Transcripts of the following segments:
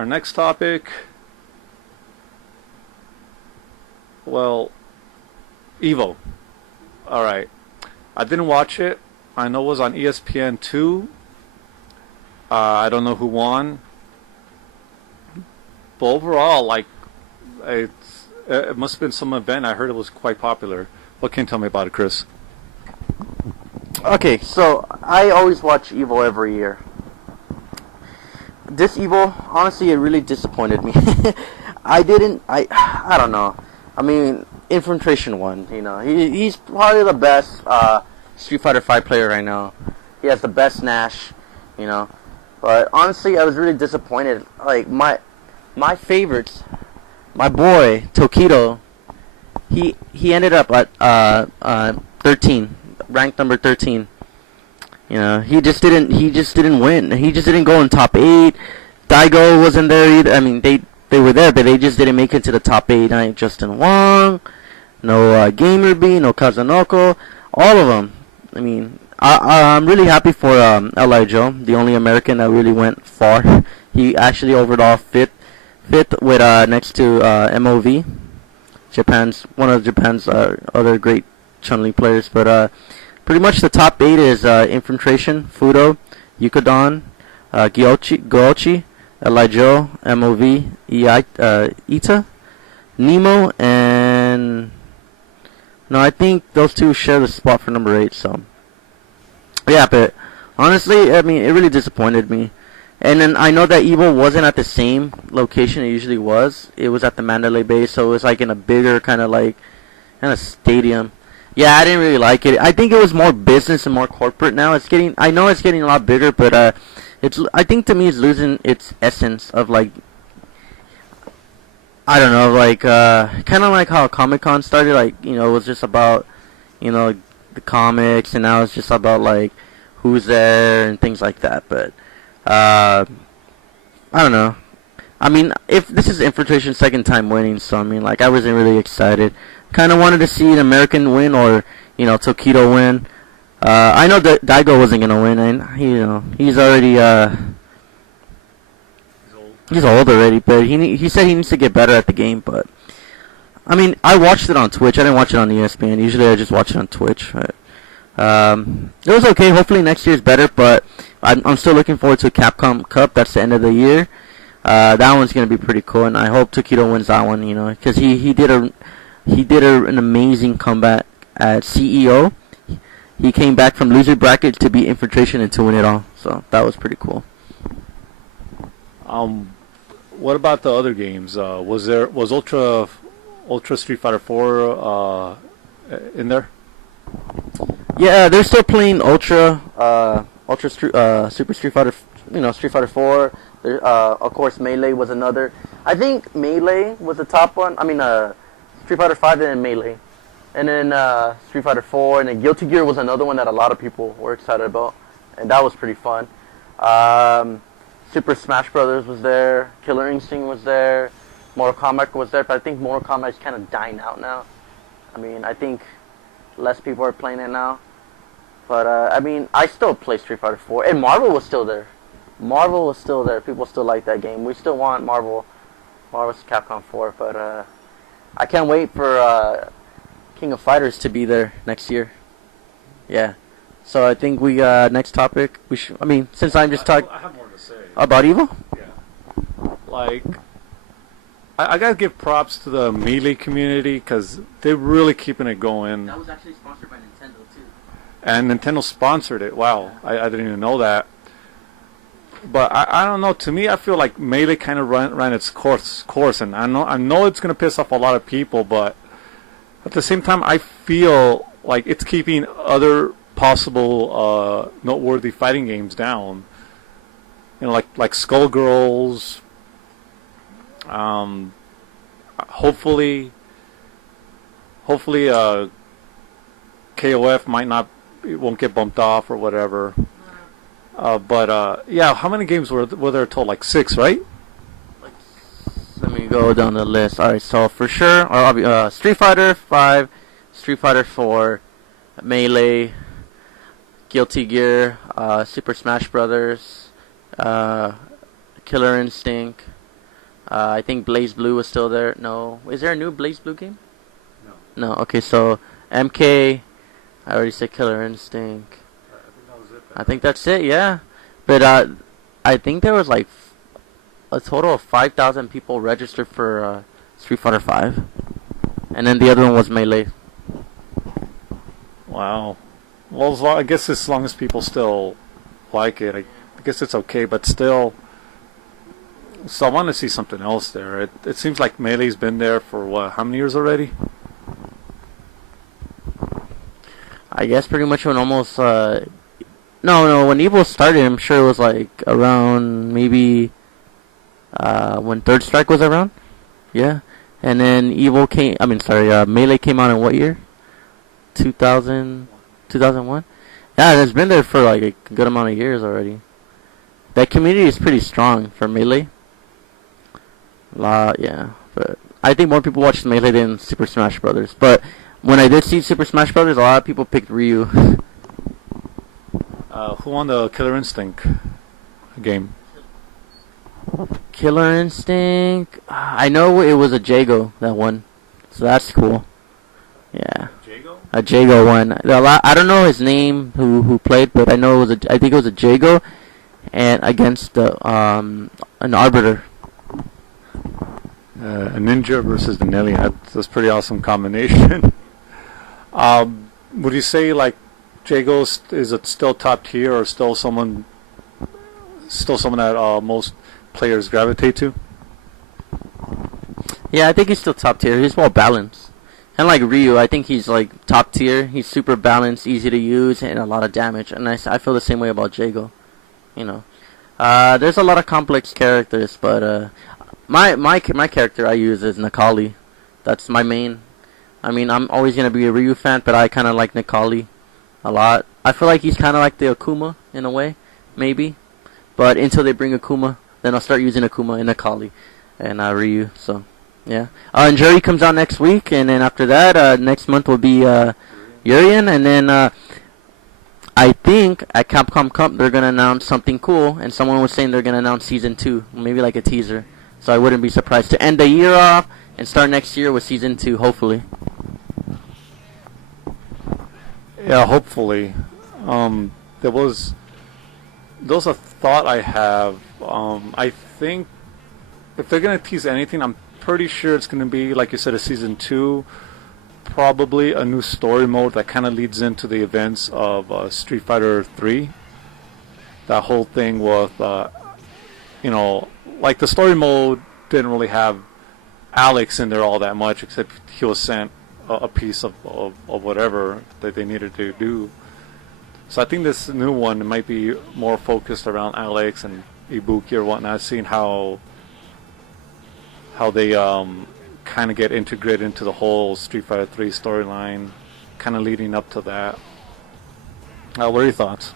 our next topic. Well, Evo. All right. I didn't watch it. I know it was on ESPN2. I don't know who won. But overall, like, it must have been some event. I heard it was quite popular. What can you tell me about it, Chris? Okay, so I always watch Evo every year. This Evo, honestly, it really disappointed me. I don't know. I mean, Infiltration won. You know, he's probably the best Street Fighter 5 player right now. He has the best Nash. You know, but honestly, I was really disappointed. Like my favorites, my boy Tokido, he ended up at 13, ranked number 13. You know, he just didn't win. He just didn't go in top 8. Daigo wasn't there either. I mean, they were there, but they just didn't make it to the top 8. I ain't Justin Wong, no Gamer B, no Kazunoko, all of them. I mean, I'm really happy for L.I. Joe, the only American that really went far. He actually overall fifth with next to MOV, one of Japan's other great Chun-Li players. But pretty much the top 8 is Infiltration, Fudo, Yukadon, Goichi, L.I. Joe, MOV, Ita, Nemo, and no, I think those two share the spot for number 8. So yeah, but honestly, I mean, it really disappointed me. And then I know that Evo wasn't at the same location it usually was. It was at the Mandalay Bay, so it was like in a bigger kind of stadium. Yeah, I didn't really like it. I think it was more business and more corporate now. I know it's getting a lot bigger, but I think to me it's losing its essence of like, I don't know, like kind of like how Comic-Con started. Like, you know, it was just about, you know, the comics, and now it's just about like who's there and things like that. But I don't know. I mean, if this is Infiltration's second time winning, so I mean, like, I wasn't really excited. Kind of wanted to see an American win, or, you know, Tokido win. I know that Daigo wasn't gonna win, and he's already he's old already. But he said he needs to get better at the game. But I mean, I watched it on Twitch. I didn't watch it on ESPN. Usually, I just watch it on Twitch. But it was okay. Hopefully, next year's better. But I'm still looking forward to Capcom Cup. That's the end of the year. That one's gonna be pretty cool, and I hope Tokido wins that one. You know, because he did an amazing comeback at CEO. He came back from loser bracket to beat Infiltration and to win it all. So that was pretty cool. What about the other games? Was Ultra Street Fighter 4 in there? Yeah, they're still playing Super Street Fighter, Street Fighter 4. Of course, Melee was another. I think Melee was the top one. I mean, Street Fighter 5 and then Melee. And then Street Fighter 4, and then Guilty Gear was another one that a lot of people were excited about. And that was pretty fun. Super Smash Brothers was there. Killer Instinct was there. Mortal Kombat was there. But I think Mortal Kombat is kind of dying out now. I mean, I think less people are playing it now. But, I mean, I still play Street Fighter 4. And Marvel was still there. Marvel was still there. People still like that game. We still want Marvel's Capcom 4. But I can't wait for King of Fighters to be there next year. Yeah. So I think we next topic. Since I'm just talking. I have more to say about Evo. Yeah. Like, I gotta give props to the Melee community because they're really keeping it going. That was actually sponsored by Nintendo too. And Nintendo sponsored it. Wow, I didn't even know that. But I don't know. To me, I feel like Melee kind of ran its course, and I know it's gonna piss off a lot of people, but at the same time, I feel like it's keeping other possible noteworthy fighting games down. You know, like Skullgirls. Hopefully, KOF won't get bumped off or whatever. But yeah, how many games were there total? Like 6, right? Let me go down the list. Alright, so for sure, Street Fighter 5, Street Fighter 4, Melee, Guilty Gear, Super Smash Brothers, Killer Instinct, I think Blaze Blue was still there. No, is there a new Blaze Blue game? No. No. Okay, so MK. I already said Killer Instinct. I think that was it. I think that's it. Yeah, but I think there was like a total of 5,000 people registered for Street Fighter 5, and then the other one was Melee. Wow. Well, I guess as long as people still like it, I guess it's okay. But still, so I want to see something else there. It seems like Melee's been there for what? How many years already? I guess pretty much when almost no, when Evo started, I'm sure it was like around maybe when Third Strike was around. Yeah, and then Evo came. I mean, sorry, Melee came out in what year? 2000, 2001. Yeah, it's been there for like a good amount of years already. That community is pretty strong for Melee. Yeah, but I think more people watch Melee than Super Smash Brothers. But when I did see Super Smash Brothers, a lot of people picked Ryu. Who won the Killer Instinct game? Killer Instinct. I know it was a Jago that won, so that's cool. Yeah, Jago? a Jago won. I don't know his name who played, but I know it was I think it was a Jago, and against an Arbiter. A ninja versus the Nelly. That's a pretty awesome combination. Would you say like Jago is it still top tier, or still someone that most players gravitate to? Yeah, I think he's still top tier. He's well balanced. And like Ryu, I think he's like top tier. He's super balanced, easy to use, and a lot of damage. And I feel the same way about Jago. You know, there's a lot of complex characters, but my character I use is Nakali. That's my main. I mean, I'm always gonna be a Ryu fan, but I kind of like Nakali a lot. I feel like he's kind of like the Akuma in a way, maybe. But until they bring Akuma, then I'll start using Akuma and Nakali and Ryu. So, yeah. And Jury comes out next week, and then after that, next month will be Urian, and then I think at Capcom Cup they're gonna announce something cool, and someone was saying they're gonna announce Season 2, maybe like a teaser. So I wouldn't be surprised to end the year off and start next year with Season 2, hopefully. Yeah, hopefully. There was a thought I have. I think if they're gonna tease anything, I'm pretty sure it's gonna be, like you said, a Season 2. Probably a new story mode that kind of leads into the events of Street Fighter 3. That whole thing with, like the story mode didn't really have Alex in there all that much, except he was sent a piece of whatever that they needed to do. So I think this new one might be more focused around Alex and Ibuki or whatnot, seeing how they kind of get integrated into the whole Street Fighter 3 storyline, kind of leading up to that. What are your thoughts?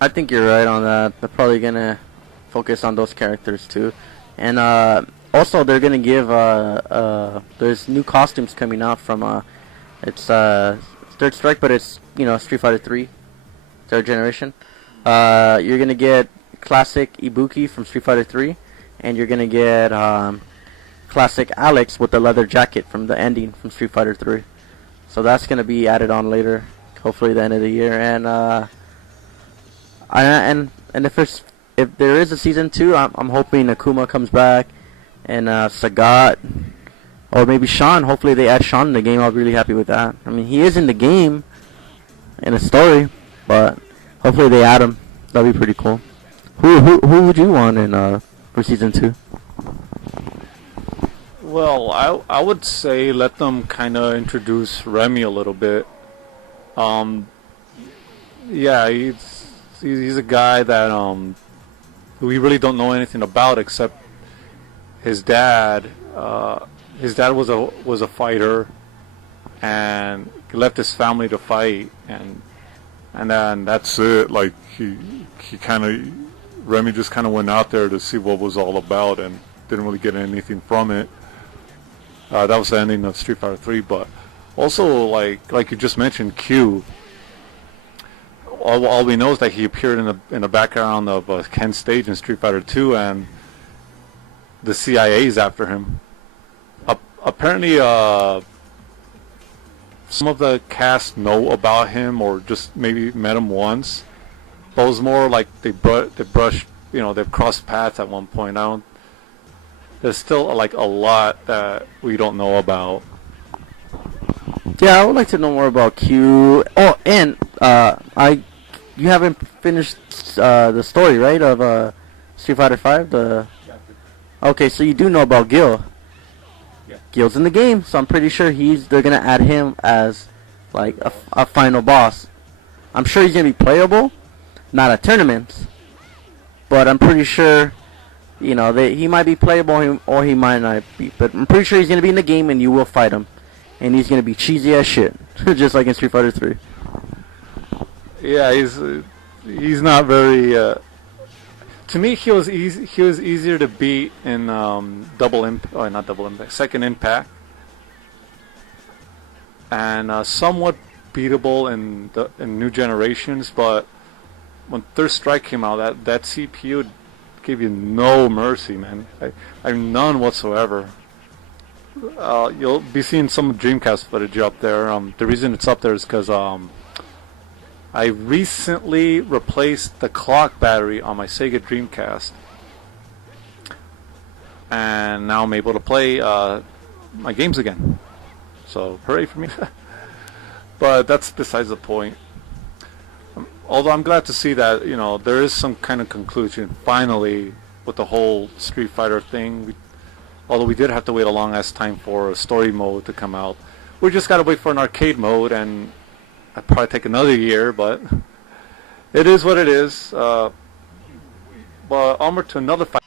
I think you're right on that. They're probably gonna focus on those characters too, and also they're gonna give there's new costumes coming out from it's Third Strike, but it's Street Fighter 3, third generation. You're gonna get classic Ibuki from Street Fighter 3, and you're gonna get classic Alex with the leather jacket from the ending from Street Fighter 3. So that's gonna be added on later, hopefully the end of the year. And if there is a Season 2, I'm hoping Akuma comes back, and Sagat, or maybe Sean. Hopefully they add Sean in the game. I'll be really happy with that. I mean, he is in the game, in a story, but hopefully they add him. That'd be pretty cool. Who would you want in for Season 2? Well, I would say let them kind of introduce Remy a little bit. Yeah, he's a guy that we really don't know anything about, except his dad. His dad was a fighter, and he left his family to fight, and then that's it. Like he kind of Remy just kind of went out there to see what was all about, and didn't really get anything from it. That was the ending of Street Fighter 3, but also like you just mentioned, Q. All we know is that he appeared in the background of Ken's stage in Street Fighter 2, and the CIA's after him. Apparently, some of the cast know about him or just maybe met him once. But it was more like they brushed, they've crossed paths at one point. There's still like a lot that we don't know about. Yeah, I would like to know more about Q. Oh, and you haven't finished the story, right, of Street Fighter V? Okay, so you do know about Gil. Yeah. Gil's in the game, so I'm pretty sure they're gonna add him as like a final boss. I'm sure he's gonna be playable, not at tournaments, but I'm pretty sure, he might be playable or he might not be. But I'm pretty sure he's gonna be in the game and you will fight him, and he's gonna be cheesy as shit, just like in Street Fighter 3. Yeah, he's not very. To me, he was easier to beat in Second Impact, and somewhat beatable in New Generations. But when Third Strike came out, that CPU gave you no mercy, man. I none whatsoever. You'll be seeing some Dreamcast footage up there. The reason it's up there is because I recently replaced the clock battery on my Sega Dreamcast, and now I'm able to play my games again. So hooray for me! But that's besides the point. Although I'm glad to see that there is some kind of conclusion finally with the whole Street Fighter thing. Although we did have to wait a long ass time for a story mode to come out, we just gotta wait for an arcade mode, and I'd probably take another year, but it is what it is. But onward to another fight.